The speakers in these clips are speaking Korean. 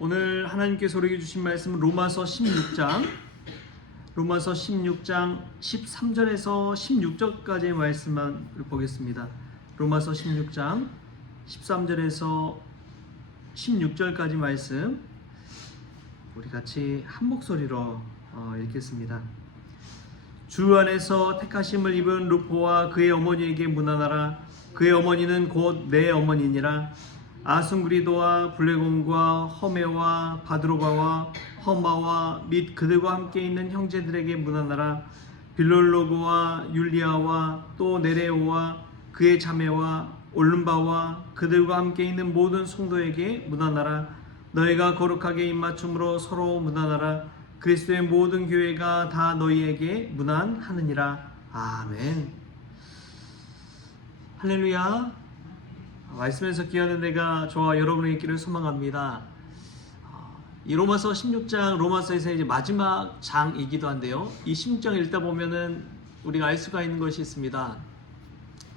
오늘 하나님께서 우리에게 주신 말씀은 로마서 16장 13절에서 16절까지의 말씀만 보겠습니다. 로마서 16장 13절에서 16절까지 말씀 우리 같이 한 목소리로 읽겠습니다. 주 안에서 택하심을 입은 루포와 그의 어머니에게 문안하라. 그의 어머니는 곧 내 어머니니라. 아순그리도와 블레곤과 허메와 바드로바와 허마와 및 그들과 함께 있는 형제들에게 문안하라. 빌롤로그와 율리아와 또 네레오와 그의 자매와 올름바와 그들과 함께 있는 모든 성도에게 문안하라. 너희가 거룩하게 입맞춤으로 서로 문안하라. 그리스도의 모든 교회가 다 너희에게 문안하느니라. 아멘. 할렐루야. 말씀에서 귀하는 내가 저와 여러분의 있기를 소망합니다. 이 로마서 16장 로마서에서 이제 마지막 장이기도 한데요. 이 16장 읽다 보면은 우리가 알 수가 있는 것이 있습니다.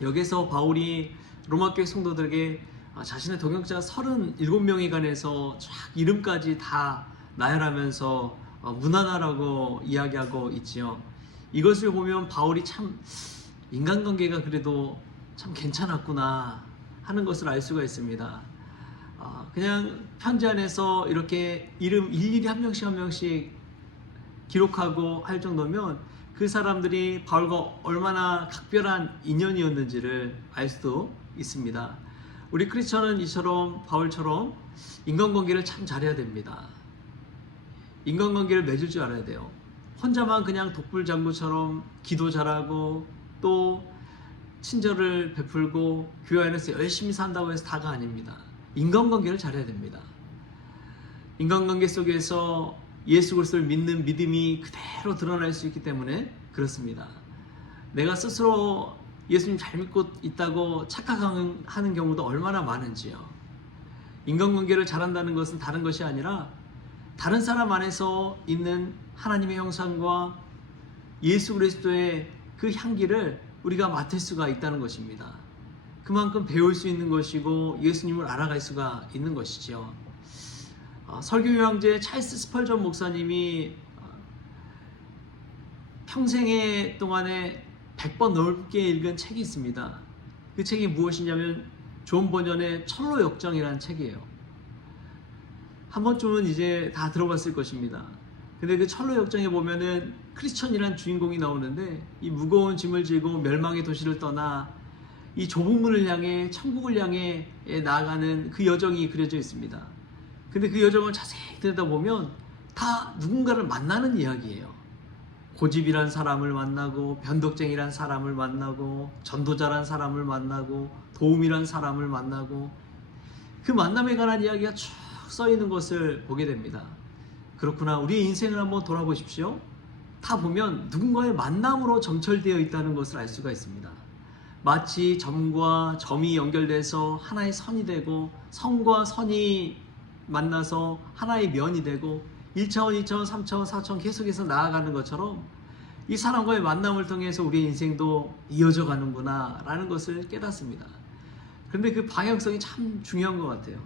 여기서 바울이 로마교회 성도들에게 자신의 동역자 37명에 관해서 쫙 이름까지 다 나열하면서 문안하라고 이야기하고 있지요. 이것을 보면 바울이 참 인간관계가 그래도 참 괜찮았구나 하는 것을 알 수가 있습니다. 그냥 편지 안에서 이렇게 이름 일일이 한 명씩 기록하고 할 정도면 그 사람들이 바울과 얼마나 각별한 인연이었는지를 알 수도 있습니다. 우리 크리스천은 이처럼 바울처럼 인간관계를 참 잘해야 됩니다. 인간관계를 맺을 줄 알아야 돼요. 혼자만 그냥 독불장구처럼 기도 잘하고 또 친절을 베풀고 교회 안에서 열심히 산다고 해서 다가 아닙니다. 인간관계를 잘해야 됩니다. 인간관계 속에서 예수 그리스도를 믿는 믿음이 그대로 드러날 수 있기 때문에 그렇습니다. 내가 스스로 예수님 잘 믿고 있다고 착각하는 경우도 얼마나 많은지요. 인간관계를 잘한다는 것은 다른 것이 아니라 다른 사람 안에서 있는 하나님의 형상과 예수 그리스도의 그 향기를 우리가 맡을 수가 있다는 것입니다. 그만큼 배울 수 있는 것이고 예수님을 알아갈 수가 있는 것이죠. 설교유황제 찰스 스펄전 목사님이 평생의 동안에 100번 넘게 읽은 책이 있습니다. 그 책이 무엇이냐면 존 버년의 철로 역정이라는 책이에요. 한 번쯤은 이제 다 들어봤을 것입니다. 근데 그 철로 역정에 보면은 크리스천이란 주인공이 나오는데 이 무거운 짐을 지고 멸망의 도시를 떠나 이 좁은 문을 향해 천국을 향해 나아가는 그 여정이 그려져 있습니다. 근데 그 여정을 자세히 들여다보면 다 누군가를 만나는 이야기예요. 고집이란 사람을 만나고 변덕쟁이란 사람을 만나고 전도자란 사람을 만나고 도움이란 사람을 만나고 그 만남에 관한 이야기가 쭉 써있는 것을 보게 됩니다. 그렇구나. 우리의 인생을 한번 돌아보십시오. 다 보면 누군가의 만남으로 점철되어 있다는 것을 알 수가 있습니다. 마치 점과 점이 연결돼서 하나의 선이 되고 선과 선이 만나서 하나의 면이 되고 1차원, 2차원, 3차원, 4차원 계속해서 나아가는 것처럼 이 사람과의 만남을 통해서 우리의 인생도 이어져 가는구나 라는 것을 깨닫습니다. 그런데 그 방향성이 참 중요한 것 같아요.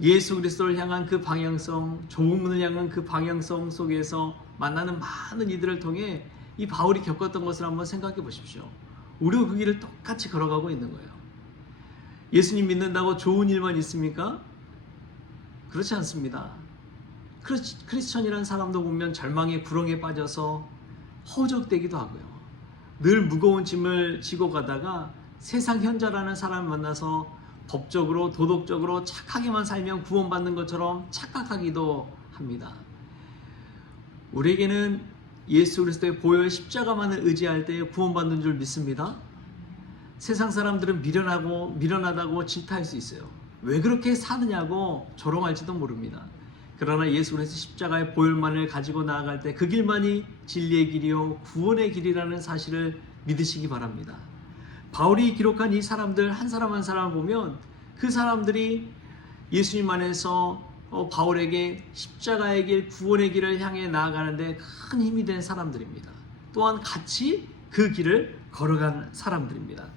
예수 그리스도를 향한 그 방향성, 좁은 문을 향한 그 방향성 속에서 만나는 많은 이들을 통해 이 바울이 겪었던 것을 한번 생각해 보십시오. 우리도 그 길을 똑같이 걸어가고 있는 거예요. 예수님 믿는다고 좋은 일만 있습니까? 그렇지 않습니다. 크리스천이라는 사람도 보면 절망의 구렁에 빠져서 허우적대기도 하고요. 늘 무거운 짐을 지고 가다가 세상 현자라는 사람을 만나서 법적으로 도덕적으로 착하게만 살면 구원받는 것처럼 착각하기도 합니다. 우리에게는 예수 그리스도의 보혈 십자가만을 의지할 때 구원받는 줄 믿습니다. 세상 사람들은 미련하다고 질타할 수 있어요. 왜 그렇게 사느냐고 조롱할지도 모릅니다. 그러나 예수 그리스도 십자가의 보혈만을 가지고 나아갈 때 그 길만이 진리의 길이요 구원의 길이라는 사실을 믿으시기 바랍니다. 바울이 기록한 이 사람들 한 사람 한 사람을 보면 그 사람들이 예수님 안에서 바울에게 십자가의 길, 구원의 길을 향해 나아가는데 큰 힘이 된 사람들입니다. 또한 같이 그 길을 걸어간 사람들입니다.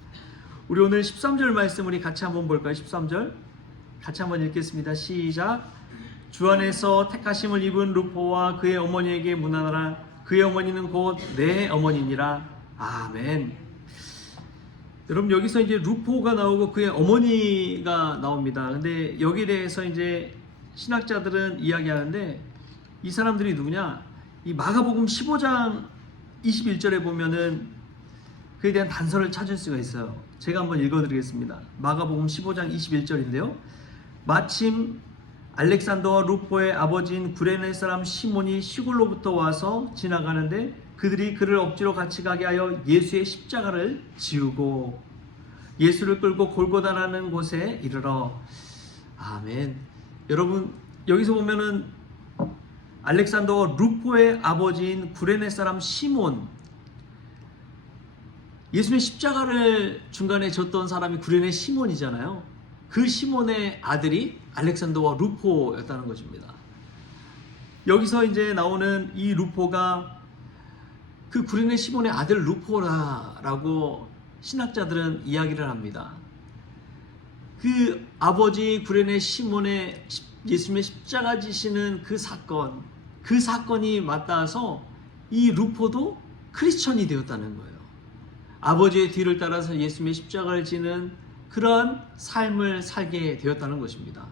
우리 오늘 13절 말씀 우리 같이 한번 볼까요? 13절 같이 한번 읽겠습니다. 시작. 주 안에서 택하심을 입은 루포와 그의 어머니에게 문안하라. 그의 어머니는 곧 내 어머니니라. 아멘. 여러분, 여기서 이제 루포가 나오고 그의 어머니가 나옵니다. 근데 여기에 대해서 이제 신학자들은 이야기하는데, 이 사람들이 누구냐? 이 마가복음 15장 21절에 보면은 그에 대한 단서를 찾을 수가 있어요. 제가 한번 읽어드리겠습니다. 마가복음 15장 21절인데요. 마침 알렉산더와 루포의 아버지인 구레네 사람 시몬이 시골로부터 와서 지나가는데 그들이 그를 억지로 같이 가게 하여 예수의 십자가를 지우고 예수를 끌고 골고다라는 곳에 이르러. 아멘. 여러분, 여기서 보면은 알렉산더와 루포의 아버지인 구레네 사람 시몬, 예수의 십자가를 중간에 졌던 사람이 구레네 시몬이잖아요. 그 시몬의 아들이 알렉산더와 루포였다는 것입니다. 여기서 이제 나오는 이 루포가 그 구레네 시몬의 아들 루포라고 신학자들은 이야기를 합니다. 그 아버지 구레네 시몬의 예수님의 십자가 지시는 그 사건이 맞닿아서 이 루포도 크리스천이 되었다는 거예요. 아버지의 뒤를 따라서 예수님의 십자가를 지는 그러한 삶을 살게 되었다는 것입니다.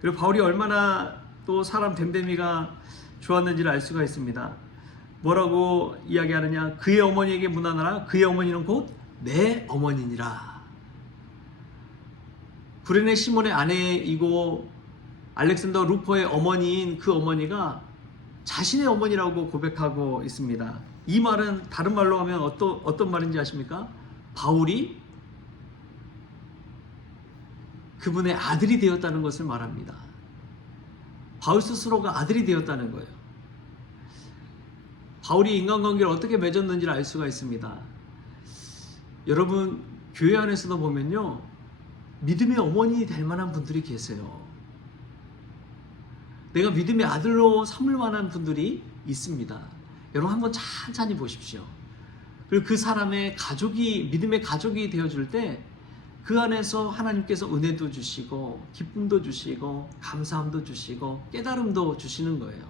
그리고 바울이 얼마나 또 사람 됨됨이가 좋았는지를 알 수가 있습니다. 뭐라고 이야기하느냐? 그의 어머니에게 문안하라. 그의 어머니는 곧 내 어머니니라. 구레네 시몬의 아내이고 알렉산더 루포의 어머니인 그 어머니가 자신의 어머니라고 고백하고 있습니다. 이 말은 다른 말로 하면 어떤 말인지 아십니까? 바울이 그분의 아들이 되었다는 것을 말합니다. 바울 스스로가 아들이 되었다는 거예요. 바울이 인간관계를 어떻게 맺었는지를 알 수가 있습니다. 여러분, 교회 안에서도 보면요, 믿음의 어머니 될 만한 분들이 계세요. 내가 믿음의 아들로 삼을 만한 분들이 있습니다. 여러분, 한번 찬찬히 보십시오. 그리고 그 사람의 가족이, 믿음의 가족이 되어줄 때 그 안에서 하나님께서 은혜도 주시고 기쁨도 주시고 감사함도 주시고 깨달음도 주시는 거예요.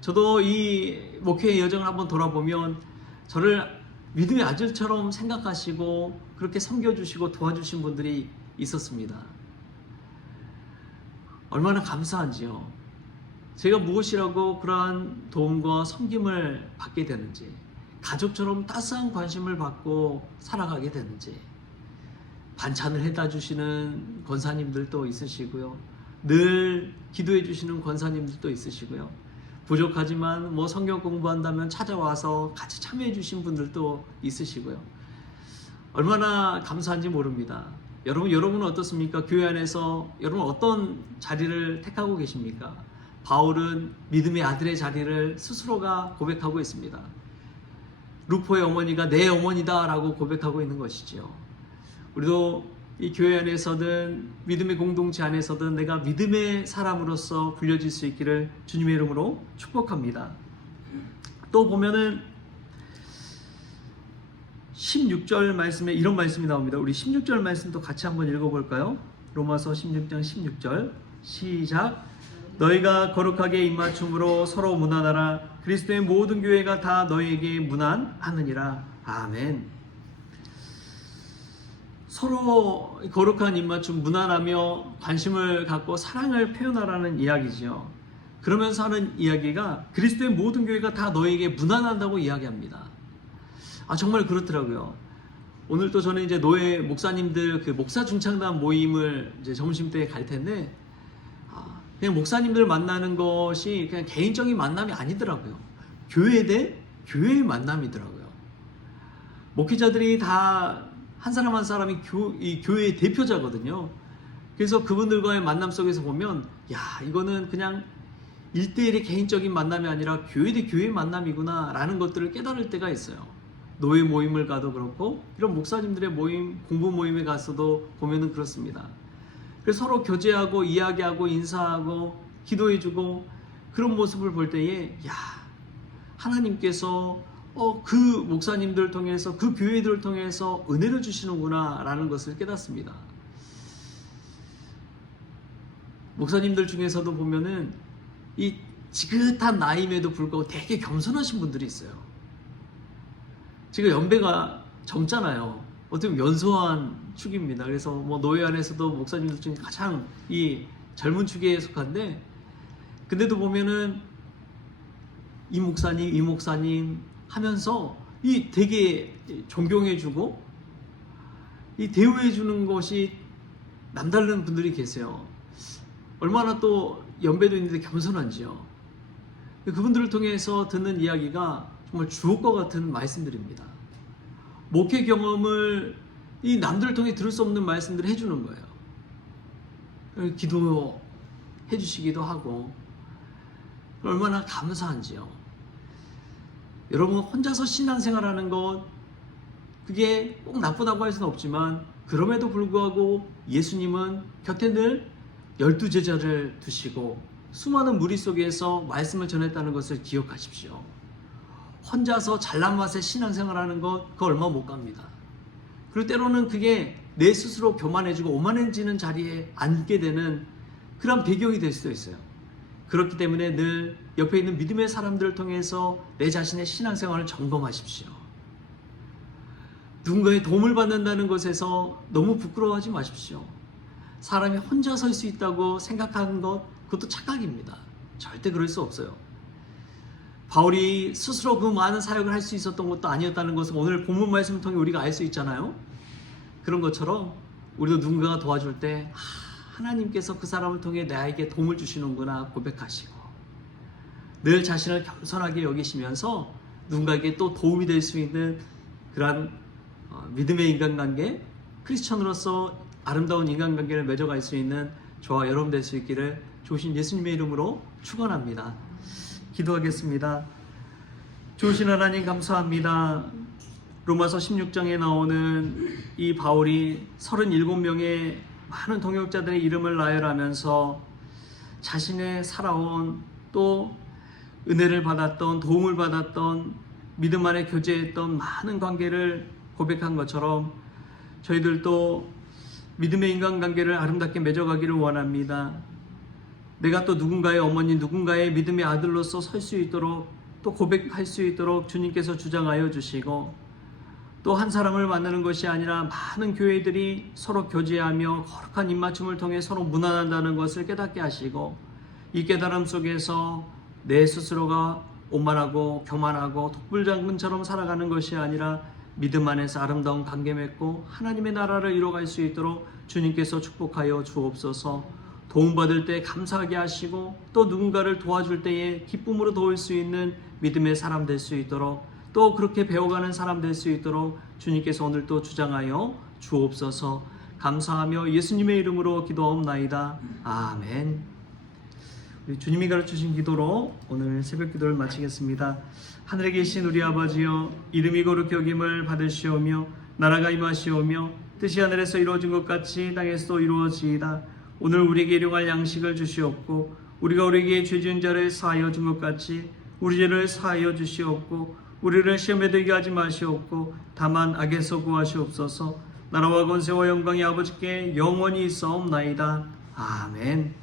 저도 이 목회의 여정을 한번 돌아보면 저를 믿음의 아들처럼 생각하시고 그렇게 섬겨주시고 도와주신 분들이 있었습니다. 얼마나 감사한지요. 제가 무엇이라고 그러한 도움과 섬김을 받게 되는지, 가족처럼 따스한 관심을 받고 살아가게 되는지, 반찬을 해다 주시는 권사님들도 있으시고요, 늘 기도해 주시는 권사님들도 있으시고요, 부족하지만 뭐 성경 공부한다면 찾아와서 같이 참여해 주신 분들도 있으시고요. 얼마나 감사한지 모릅니다. 여러분은 어떻습니까? 교회 안에서 여러분 어떤 자리를 택하고 계십니까? 바울은 믿음의 아들의 자리를 스스로가 고백하고 있습니다. 루포의 어머니가 내 어머니다 라고 고백하고 있는 것이죠. 우리도 이 교회 안에서든 믿음의 공동체 안에서든 내가 믿음의 사람으로서 불려질 수 있기를 주님의 이름으로 축복합니다. 또 보면은 16절 말씀에 이런 말씀이 나옵니다. 우리 16절 말씀도 같이 한번 읽어볼까요? 로마서 16장 16절 시작. 너희가 거룩하게 입맞춤으로 서로 문안하라. 그리스도의 모든 교회가 다 너희에게 문안하느니라. 아멘. 서로 거룩한 입맞춤, 문안하며 관심을 갖고 사랑을 표현하라는 이야기지요. 그러면서 하는 이야기가 그리스도의 모든 교회가 다 너희에게 문안한다고 이야기합니다. 정말 그렇더라고요. 오늘 또 저는 이제 노예 목사님들 그 목사 중창단 모임을 이제 점심때 갈 텐데, 그냥 목사님들 만나는 것이 그냥 개인적인 만남이 아니더라고요. 교회 대 교회의 만남이더라고요. 목회자들이 다 한 사람 한 사람이 이 교회의 대표자거든요. 그래서 그분들과의 만남 속에서 보면, 이거는 그냥 1대1의 개인적인 만남이 아니라 교회 대 교회의 만남이구나 라는 것들을 깨달을 때가 있어요. 노예 모임을 가도 그렇고, 이런 목사님들의 모임, 공부 모임에 가서도 보면은 그렇습니다. 그래서 서로 교제하고 이야기하고 인사하고 기도해주고 그런 모습을 볼 때에, 하나님께서 그 목사님들을 통해서, 그 교회들을 통해서 은혜를 주시는구나 라는 것을 깨닫습니다. 목사님들 중에서도 보면은 이 지긋한 나이임에도 불구하고 되게 겸손하신 분들이 있어요. 제가 연배가 젊잖아요. 어떻게 보면 연소한 축입니다. 그래서 뭐 노예 안에서도 목사님들 중에 가장 이 젊은 축에 속한데, 근데도 보면은 이 목사님 하면서 이 되게 존경해주고 이 대우해주는 것이 남다른 분들이 계세요. 얼마나 또 연배도 있는데 겸손한지요. 그분들을 통해서 듣는 이야기가 정말 주옥과 같은 말씀들입니다. 목회 경험을 이 남들을 통해 들을 수 없는 말씀들을 해주는 거예요. 기도해 주시기도 하고 얼마나 감사한지요. 여러분, 혼자서 신앙생활하는 것 그게 꼭 나쁘다고 할 수는 없지만, 그럼에도 불구하고 예수님은 곁에 늘 12제자를 두시고 수많은 무리 속에서 말씀을 전했다는 것을 기억하십시오. 혼자서 잘난 맛에 신앙생활하는 것 그거 얼마 못 갑니다. 그리고 때로는 그게 내 스스로 교만해지고 오만해지는 자리에 앉게 되는 그런 배경이 될 수도 있어요. 그렇기 때문에 늘 옆에 있는 믿음의 사람들을 통해서 내 자신의 신앙생활을 점검하십시오. 누군가의 도움을 받는다는 것에서 너무 부끄러워하지 마십시오. 사람이 혼자 설 수 있다고 생각하는 것, 그것도 착각입니다. 절대 그럴 수 없어요. 바울이 스스로 그 많은 사역을 할 수 있었던 것도 아니었다는 것을 오늘 본문 말씀을 통해 우리가 알 수 있잖아요. 그런 것처럼 우리도 누군가가 도와줄 때 하나님께서 그 사람을 통해 나에게 도움을 주시는구나 고백하시고, 늘 자신을 겸손하게 여기시면서 누군가에게 또 도움이 될 수 있는 그러한 믿음의 인간관계, 크리스천으로서 아름다운 인간관계를 맺어갈 수 있는 저와 여러분 될 수 있기를 좋으신 예수님의 이름으로 축원합니다. 기도하겠습니다. 좋으신 하나님 감사합니다. 로마서 16장에 나오는 이 바울이 37명의 많은 동역자들의 이름을 나열하면서 자신의 살아온 또 은혜를 받았던, 도움을 받았던, 믿음 안에 교제했던 많은 관계를 고백한 것처럼 저희들도 믿음의 인간관계를 아름답게 맺어가기를 원합니다. 내가 또 누군가의 어머니, 누군가의 믿음의 아들로서 설 수 있도록, 또 고백할 수 있도록 주님께서 주장하여 주시고, 또 한 사람을 만나는 것이 아니라 많은 교회들이 서로 교제하며 거룩한 입맞춤을 통해 서로 무난한다는 것을 깨닫게 하시고, 이 깨달음 속에서 내 스스로가 오만하고 교만하고 독불장군처럼 살아가는 것이 아니라 믿음 안에서 아름다운 관계 맺고 하나님의 나라를 이뤄갈 수 있도록 주님께서 축복하여 주옵소서. 도움받을 때 감사하게 하시고, 또 누군가를 도와줄 때에 기쁨으로 도울 수 있는 믿음의 사람 될 수 있도록, 또 그렇게 배워가는 사람 될 수 있도록 주님께서 오늘 또 주장하여 주옵소서. 감사하며 예수님의 이름으로 기도하옵나이다. 아멘. 우리 주님이 가르치신 기도로 오늘 새벽 기도를 마치겠습니다. 하늘에 계신 우리 아버지여, 이름이 거룩히 여김을 받으시오며 나라가 임하시오며 뜻이 하늘에서 이루어진 것 같이 땅에서도 이루어지이다. 오늘 우리에게 일용할 양식을 주시옵고, 우리가 우리에게 죄 지은 자를 사하여 준 것 같이 우리 죄를 사하여 주시옵고, 우리를 시험에 들게 하지 마시옵고 다만 악에서 구하시옵소서. 나라와 권세와 영광이 아버지께 영원히 있사옵나이다. 아멘.